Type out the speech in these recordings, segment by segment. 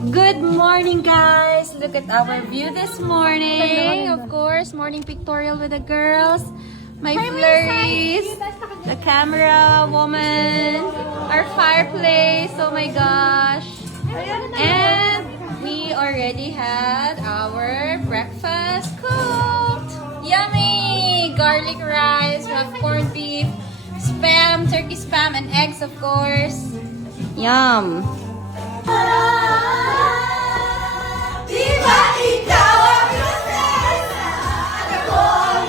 Good morning, guys! Look at our view this morning. Of course, morning pictorial with the girls. My flurries, the camera woman, our fireplace. Oh my gosh! And we already had our breakfast cooked. Yummy! Garlic rice. We have corned beef, spam, turkey spam, and eggs, of course. Yum! Di ba ikaw ang prinsesa? Ako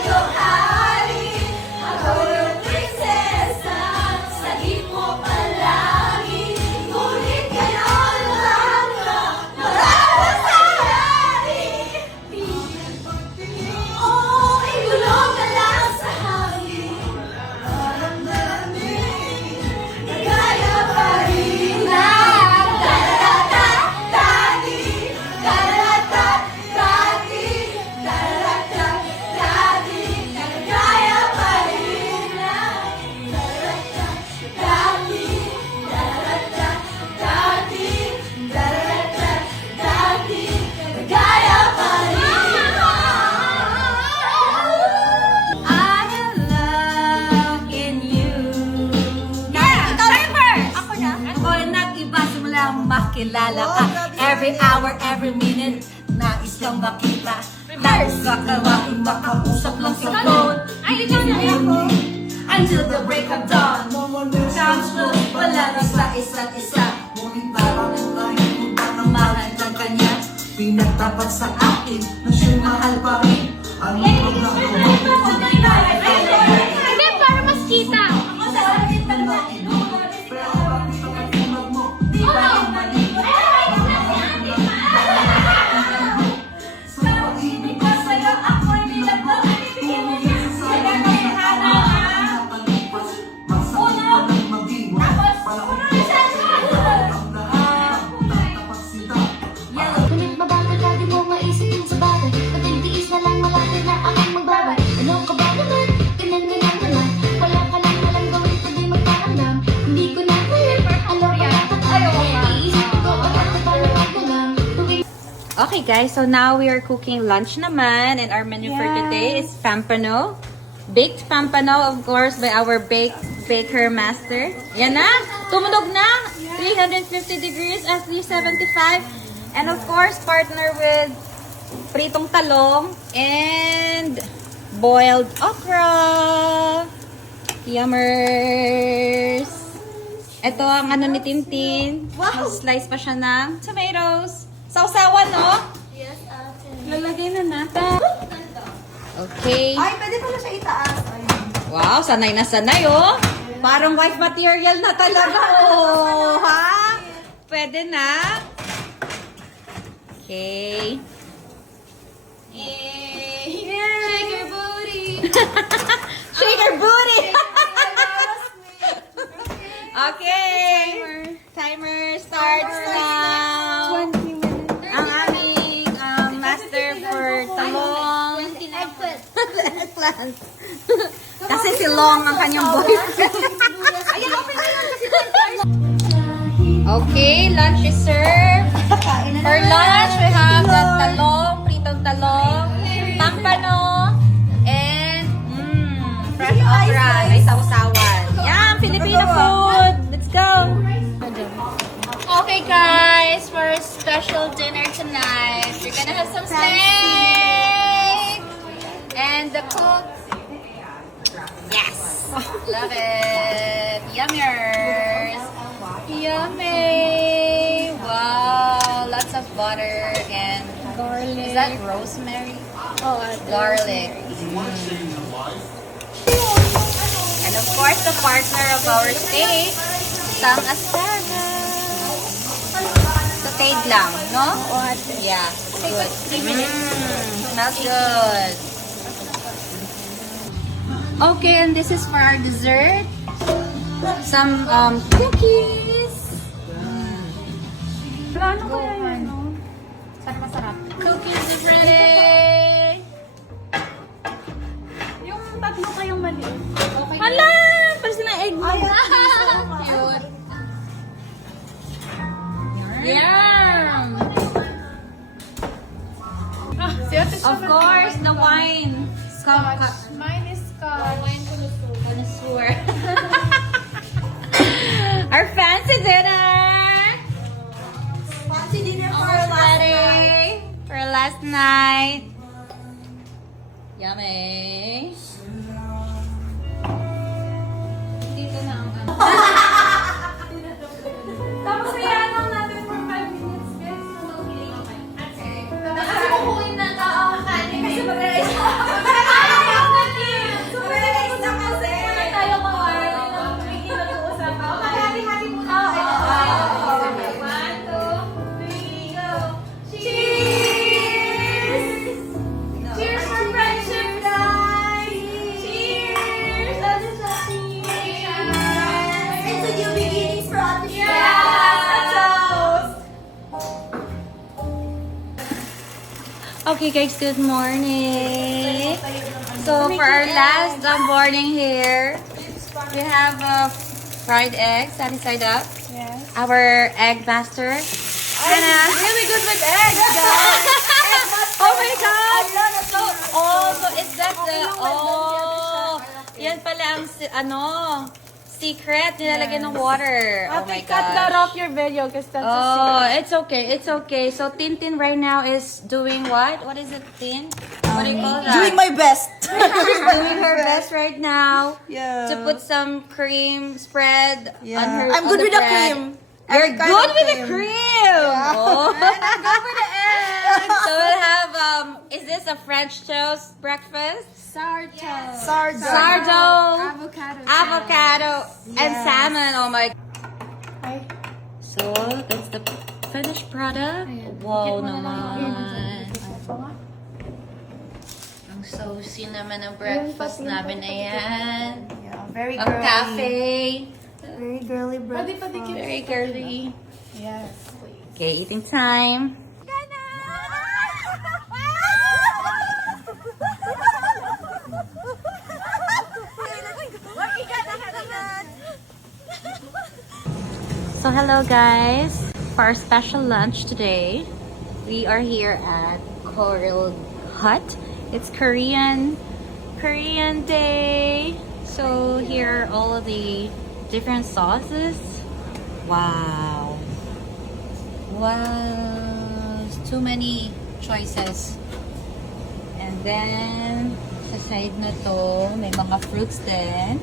yung hari, ako yung prinsesa. Sa mo palagi, ngunit ngayon lang ka marami sa hari. Oh, igulong ka lang sa hangin. Parang lamig, nagaya pa rin na. Makilala ka every hour, every minute. Nais kang makita. Nais ka kawain, makausap lang sa phone. Until the break of dawn. Sounds good, wala na sa isa't isa. Ngunit parang nagkahit ng mahal ng kanya. Pinagtapat sa akin na siya'y mahal pa rin. Ang ibig na Hindi, para mas kita. Okay guys, so now we are cooking lunch naman, and our menu for today is pampano. Baked pampano, of course, by our baker master. Yan na! Tumunog na! 350 degrees at 375. And of course, partner with pritong talong and boiled okra. Yummers! Ito ang ano ni Tintin. Wow! Slice pa siya ng tomatoes. Sausawan, no? Yes, ate. Lalagay na natin. Okay. Ay, pwede pala siya itaas. Wow, sanay na sanay, oh. Parang wife material na talaga, oh. Ha? Pwede na. Okay. Hey. Shake your booty. Shake your booty. Okay. Timer starts now. 20 minutes. Ang aming master for talong. Eggplant. Kasi si Long ang kanyang boyfriend. Okay, lunch is served. For lunch, we have the talong, pritong talong, pampano, and fresh okra. May sausawan. Yan, Filipino food. Let's go. Okay guys, for a special dinner tonight, we're gonna have some steak and the cook. Yes, love it. Yummers, yummy. Wow, lots of butter and garlic. Is that rosemary? Oh, Garlic. And of course, the partner of our steak, some asparagus. Sauteed lang, no? Yeah, good. Smells good. Okay, and this is for our dessert. Some cookies. Ano kaya yun, no? Masarap. Cookies is ready. Yung tatlo kayong maliit. Okay. Hala! Parang sila egg. Cute. Yum! Of course, the wine. Scotch. Mine is Scotch. Wine Connoisseur. Our fancy dinner. Fancy dinner for Almost ready for last night. Yummy. Dito na ang ano. Tapos kailangan natin for 5 minutes, guys. Okay. Kasi kukunin na kakain. Kasi mag-realize na. Mag-realize na kasi. Muna tayo kumain. May kinag-uusapan. Hati-hati muna. One, two, three, go. Cheers! Cheers for friendship, guys! Cheers! Cheers! It's a new beginnings for us. Yes! A toast! Okay guys, good morning. So for our last morning here, we have fried eggs, sunny side up. Yes. Our egg master. Really good with eggs, guys! Oh my God! So is that yan pala ang secret nilalagyan ng water. Oh my Cut that God. off your video because that's a Oh, secret. it's okay. It's okay. So Tintin right now is doing what? What is it, Tin? What do you call that? Doing my best. She's doing her best right now Yeah. to put some cream spread Yeah. on her. I'm on good the with the bread. cream. You're Every kind good of with the cream. cream. Oh. I'm good with the eggs! So we'll have is this a French toast breakfast? Sourdough. Sourdough, Avocado. avocado, and Yes. salmon. Oh my. Ay. So that's the finished product. Wow naman. Ang saucy naman ang breakfast namin na yan. Yeah, very Ang girly. cafe. Very girly Pwede breakfast. pa dikit. Very girly. Yes, please. Okay, eating time. So hello guys, for our special lunch today, we are here at Coral Hut. It's Korean day. So here are all of the different sauces. Wow. Wow, too many choices. And then sa side na to, may mga fruits din.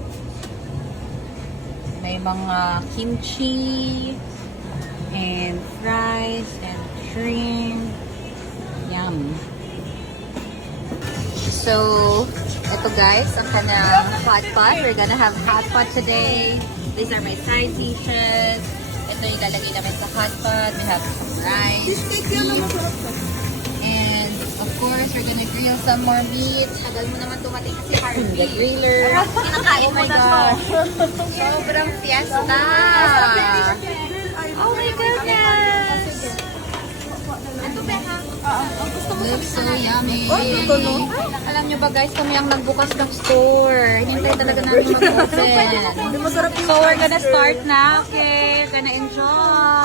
May mga kimchi and fries and shrimp. Yum. So, ito guys, ang kanang hot pot. We're gonna have hot pot today. These are my side dishes. Ito yung lalagay namin sa hot pot. We have some rice, beef, and of course, we're gonna grill some more meat. Tagal mo naman dumating kasi Harvey. The griller. Kinakain mo na to. Sobrang fiesta. Oh my goodness. Ito ba ha? Looks so yummy. Alam nyo ba guys, kami ang nagbukas ng store. Hinintay talaga namin mag-open. So we're gonna start now. Okay, we're gonna enjoy.